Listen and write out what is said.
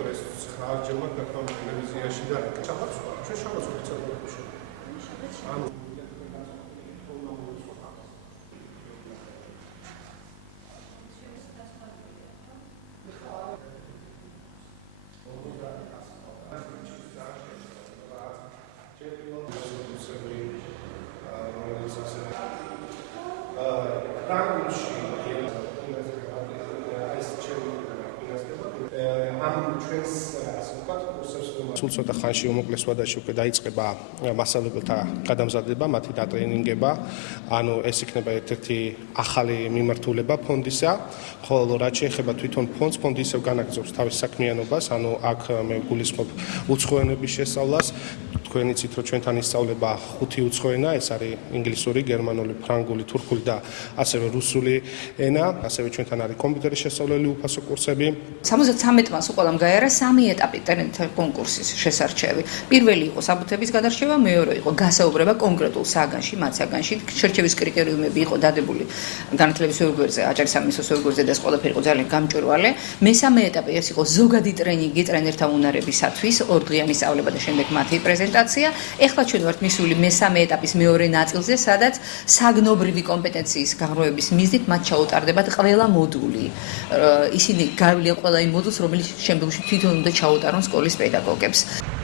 ვიქტორ ეს 9 ჯერმე გაქმა ტელევიზიაში და შაბათს ჩვენ შაბათს ვიწევთ. ანუ სულ ცოტა ხანში უმოკლეს ვადაში უკვე დაიწყება მასწავლებელთა გადამზადება, მათი დატრენინგება, ანუ ეს იქნება ერთ-ერთი ახალი მიმართულება ფონდისა, ხოლო რაც შეეხება თვითონ ფონდს, ფონდი ისევ განაგრძობს თავის საქმიანობას, ანუ აქ მე გულისხმობ უცხოენების შესწავლას. თქვენ იცით, რომ ჩვენთან ისწავლება 5 უცხო ენა, ეს არის ინგლისური, გერმანული, ფრანგული, თურქული და ასევე რუსული ენა, ასევე ჩვენთან არის კომპიუტერის შესწავლელი უფასო კურსები. 73 მას უყოლამ გაიარა 3 ეტაპი ტრენინგ კონკურსის შესარჩევი. პირველი იყო საბუთების გადარჩევა, მეორე იყო გასაუბრება კონკრეტულ საგანში, მათ საგანში. შერჩევის კრიტერიუმები იყო დადებული განათლების ორგანოზე, აჭარის სამინისტროს ორგანოზე და ეს ყველაფერი იყო ძალიან გამჭვირვალე. მესამე ეტაპი ეს იყო ზოგადი ტრენინგი ტრენერთა უნარებისათვის, ორდღიანი სწავლება და შემდეგ მათი პრეზენტაცია. ეხლა ჩვენ ვართ მისული მესამე ეტაპის მეორე ნაწილზე, სადაც საგნობრივი კომპეტენციის განროების მიზნით მათ ჩაუტარდებათ ყველა მოდული. ისინი გავლიან ყველა იმ მოდულს, რომელიც შემდგომში თვითონ უნდა ჩაუტარონ სკოლის პედაგოგებს.